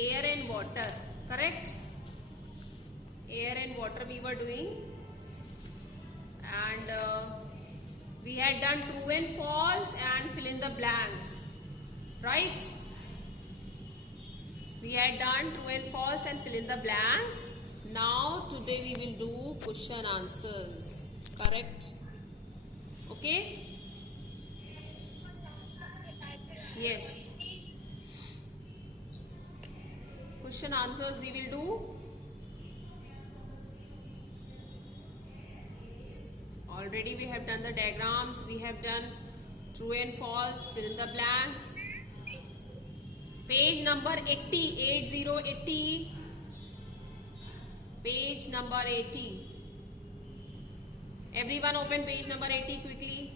air and water, correct? Air and water we were doing, and we had done true and false and fill in the blanks, right? We had done true and false and fill in the blanks. Now today we will do question answers, correct? Okay? Yes. Question answers we will do. Already we have done the diagrams, we have done true and false, fill in the blanks. Page number 80, 80. Page number 80. Everyone open page number 80 quickly.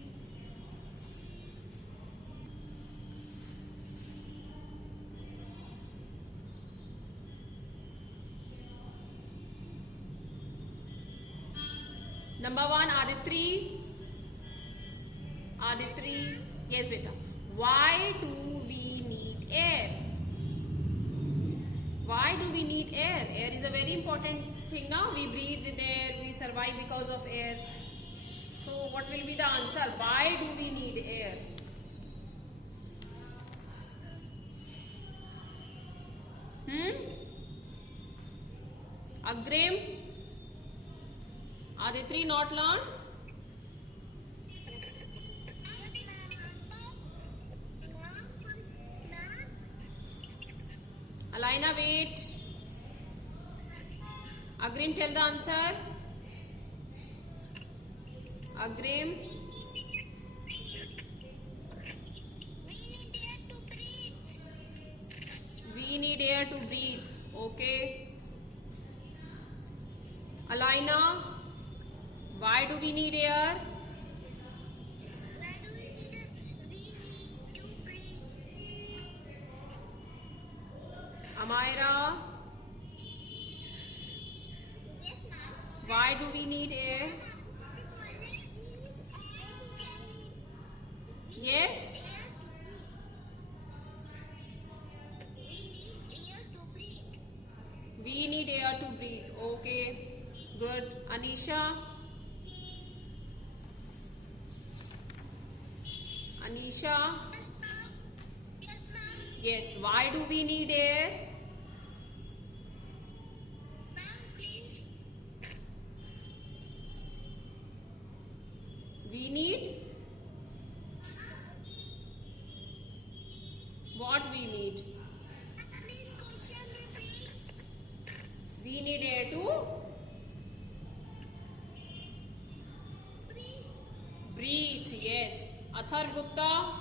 Number 1, Aditri. Aditri, yes beta. Why do we need air? Why do we need air? Air is a very important thing now. We breathe with air, we survive because of air. So what will be the answer? Why do we need air? Agrim? Aditri not learn? Alina wait. Agrim tell the answer. Agrim. We need air to breathe. Okay. Alina, why do we need air? Amira, why do we need air? Yes? We need air to breathe. Okay, good. Anisha? Anisha? Yes, why do we need air? We need? What we need? We need air to breathe. Yes. Athar Gupta?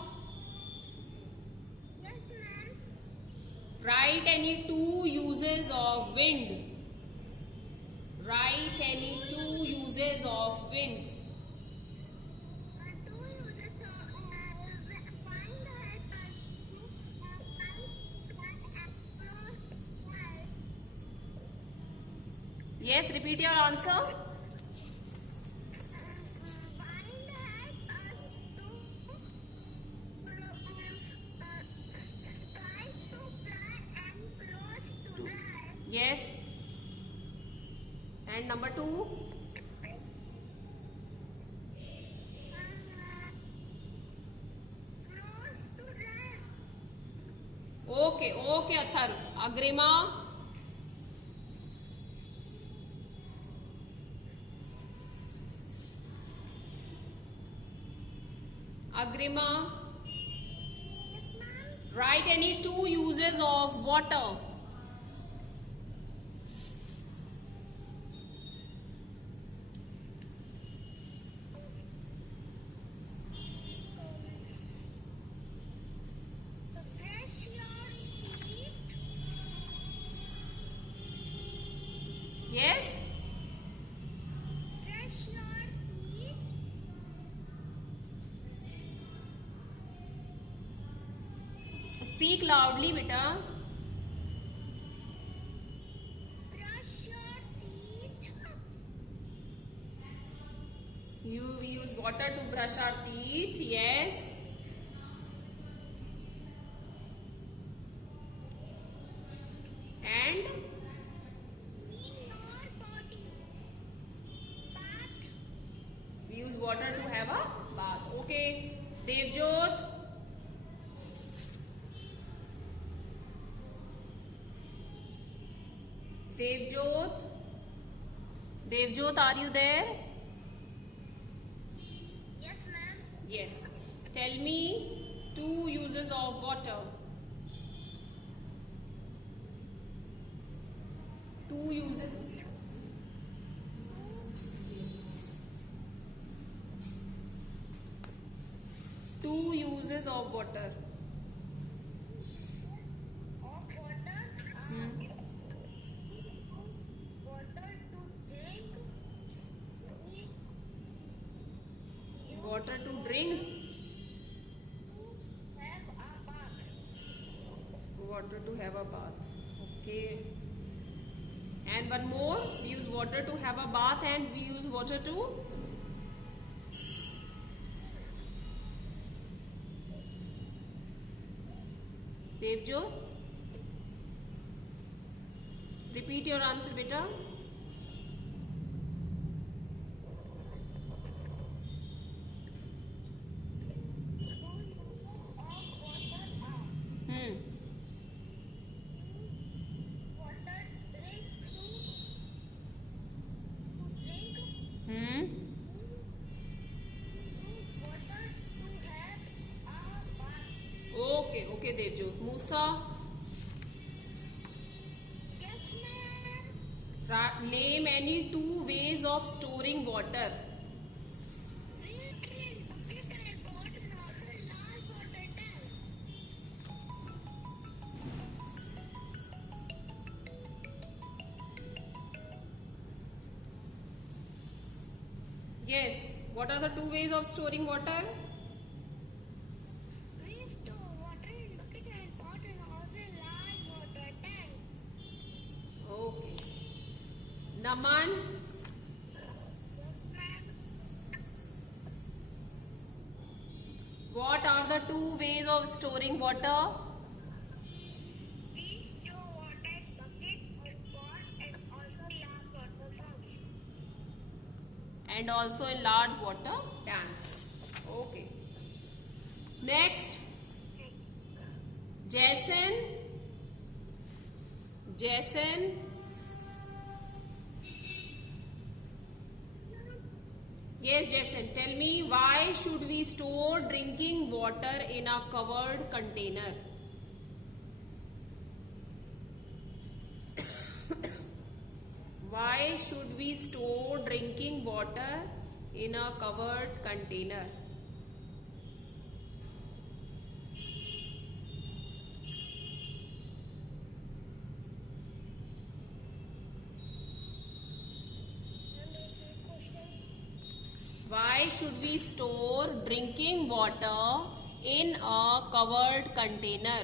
Write any two uses of wind. Write any two uses of wind. Yes, repeat your answer. Yes. And number 2? Okay, Athar. Agrima? Agrima? Write any two uses of water. Yes? Speak loudly, beta. We use water to brush our teeth. Yes. And we use water to have a bath. Okay. Devjot. Devjot. Devjot, are you there? Yes, ma'am. Yes. Tell me 2 uses of water. 2 uses. Two uses of water. Of water. Water to drink. Water to drink. Have a bath. Water to have a bath. Okay. And one more. We use water to have a bath and we use water to Devjot. Repeat your answer, beta. Hmm. Water drink to drink. Hmm. Water to have a bath. Okay. Okay, Devjot. Musa. Yes, ma'am. Name any 2 ways of storing water. Drink in bucket and pot and also large water tank. Yes. What are the 2 ways of storing water? We store water in bucket and pot and also large water tank. Okay. Naman. Yes, ma'am. What are the 2 ways of storing water? We store water in bucket and pot and also large water tanks. And also in large water tanks. Okay. Next. Jason. Jason. Yes, Jason. Tell me, why should we store drinking water in a covered container? Why should we store drinking water in a covered container? Why should we store drinking water in a covered container?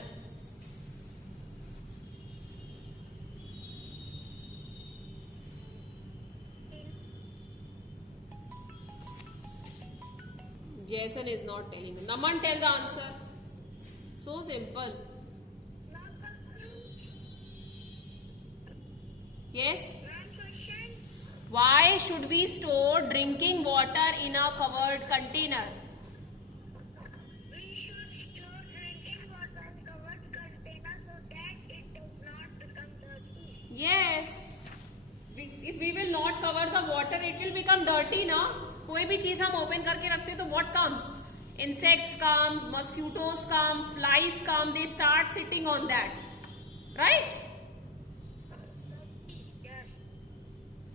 Jason is not telling. Naman, tell the answer. So simple. Yes? Why should we store drinking water in a covered container? We should store drinking water in covered container so that it does not become dirty. Yes. If we will not cover the water, it will become dirty, na? कोई भी चीज हम open करके रखते तो what comes? Insects comes, mosquitoes come, flies come. They start sitting on that, right? Yes.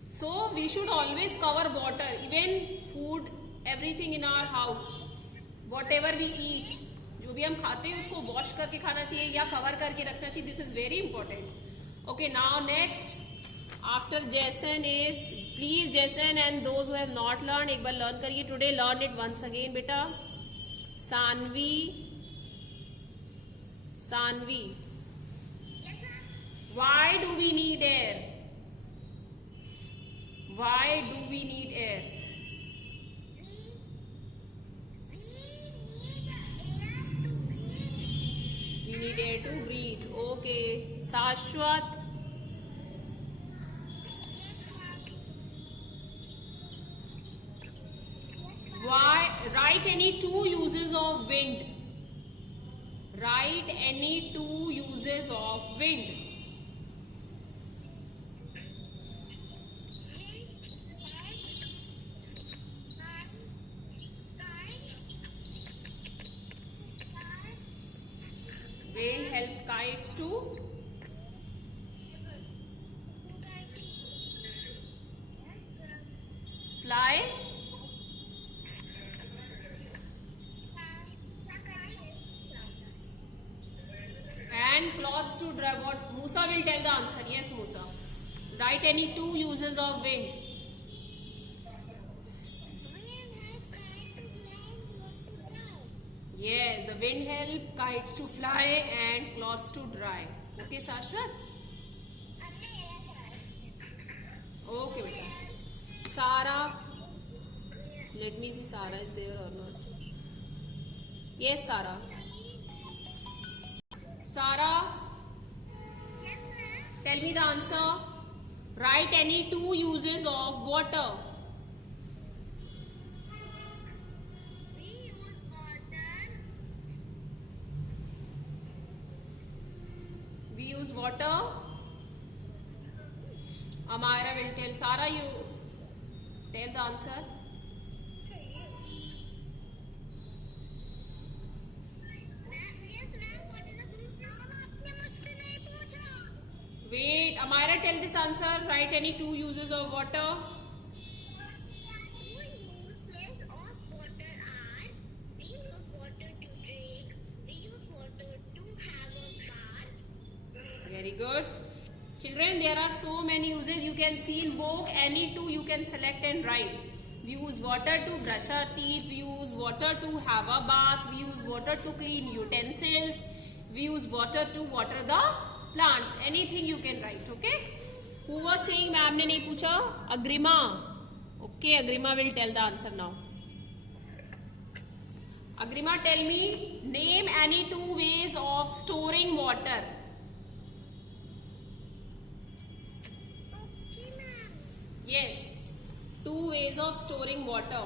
So we should always cover water, even food, everything in our house, whatever we eat, जो भी हम खाते हैं उसको wash करके खाना चाहिए या कवर करके रखना चाहिए. This is very important. Okay, now next. After Jason is, please Jason and those who have not learned, एक बार learn करिए. Today learn it once again, बेटा. Sanvi. Sanvi. Yes, sir. Why do we need air? Why do we need air? We need air to breathe. We need air to breathe. Okay. Sashwat. two uses of wind. Write any two uses of wind. Wind helps kites to fly. And cloths to dry. What Musa will tell the answer. Yes, Musa. Write any two uses of wind. Yes, the wind help kites to fly and cloths to dry. Okay, Shashwat? Okay, beta. Sarah. Let me see Sarah is there or not. Yes, Sarah. Sarah, tell me the answer. Write any two uses of water. We use water. Amira will tell. Sarah, you tell the answer. Wait, Amira, tell this answer. Write any two uses of water. Very good. Children, there are so many uses you can see in book. Any two you can select and write. We use water to brush our teeth. We use water to have a bath. We use water to clean utensils. We use water to water the plants. Anything you can write. Okay. Who was saying ma'am ने नहीं पूछा? Agrima. Okay, Agrima will tell the answer now. Agrima, tell me, name any two ways of storing water. Yes, two ways of storing water.